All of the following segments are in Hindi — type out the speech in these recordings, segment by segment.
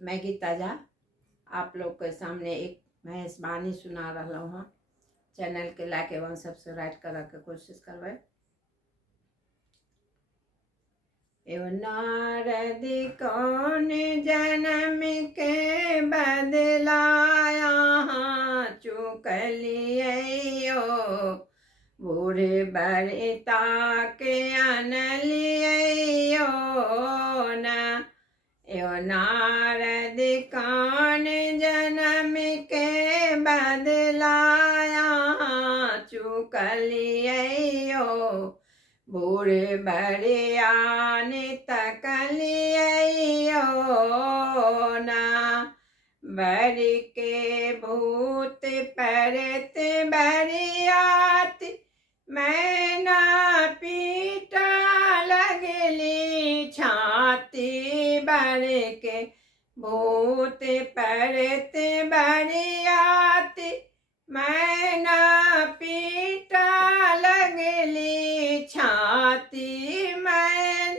मैं गीता झा आप लोग के सामने एक भैंस बानी सुना रहा हूँ। चैनल के लाइक एवं सब्सक्राइब करे के कोशिश करबे। एवं नारद कौन जन्म के बदलाया चुकलियो बूढ़े बड़ता के अनलियो ना। यो नारद कौन जन्म के बदलाया चुकलियो बूढ़े बड़ियान तकलियो ना। बर के भूत परत बरियात मैना पीटा लगली छाती। बर के भूत परत बरियात मैना पीटा लगली छाती। मैन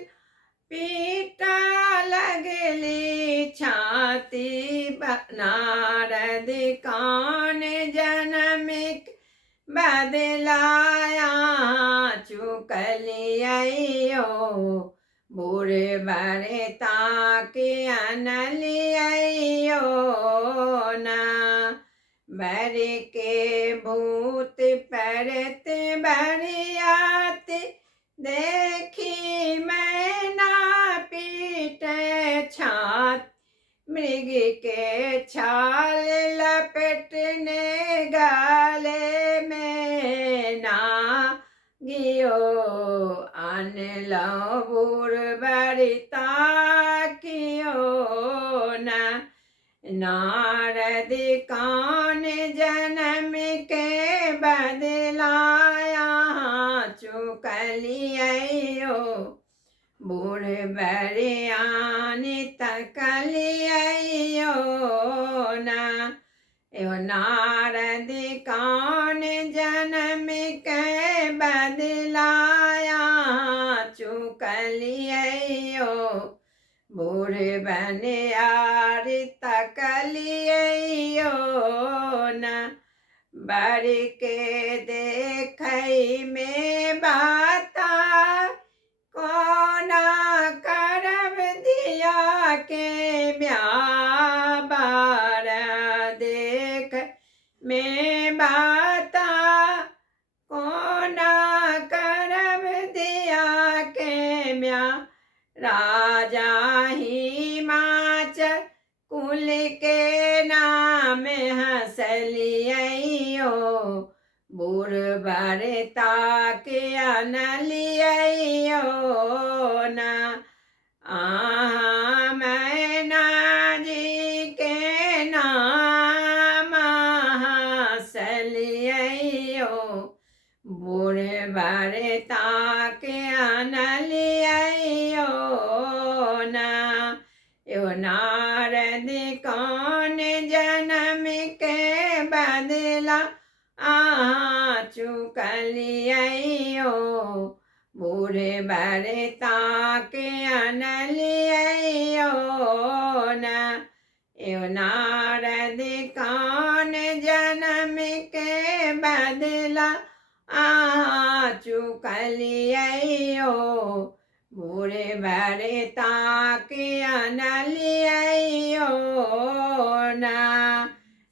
पीटा लगली छाती। नारद कौन जन्म बदलाया चुकलियो बूढ़े बड़ता के अनलियो ना। बर के भूत परत बरियात देखी मैना पीट छात। मृग के छाल लपेटने गाले में ना गियो आन लो बूढ़ बड़ता कियो ना। नारद कौन जन्म के बदलाया चुकलियो बूढ़ बड़ियान तकलियो ना। यो नारद कौन जन्म के बदलाया चुकलियो बूढ़ बनियार तकलियो ना। बर के देखई में बाता कोना करब दिया के ब्याह। बार देख में बाता कोना करब दिया के ब्याह। राजा हिमाचल कुल के नाम हंसलियो बूढ़ बड़ता के अनलियो ना। मैना जी के नाम हंसलियो बूढ़ बड़ता के अनलियो ना। यो नारद कौन जन्म के बदला चुकलियो बूढ़े बड़ता के अनलियो ना। यो नारद कौन जन्म के बदला चुकलियो बूढ़े बड़ता के अनलियो ना।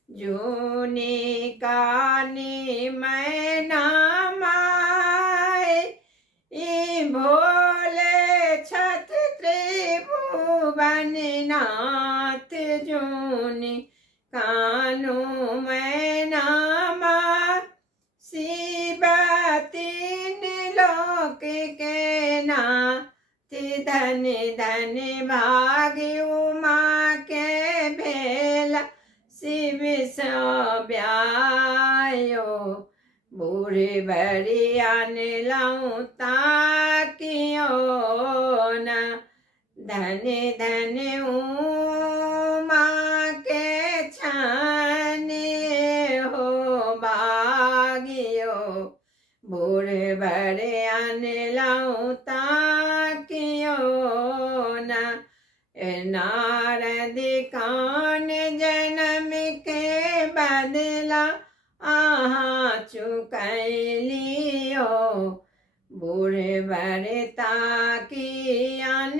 जूनी कानी मैना माय भोले छठ त्रिभुवन नाथ। जूनी कानू मैना माय शिव तीन लोक के नाथ। धन धन भाग उमा के भेला शिव सो ब्यायो बूढ़े बड़ियान लौता कियो ना। धन धन उमा के छाने हो भागियो बूढ़ बड़ियान लौता कियो ना। नारद कान जन्म के बदला आहा चुकैलियो बूढ़ बरता की अन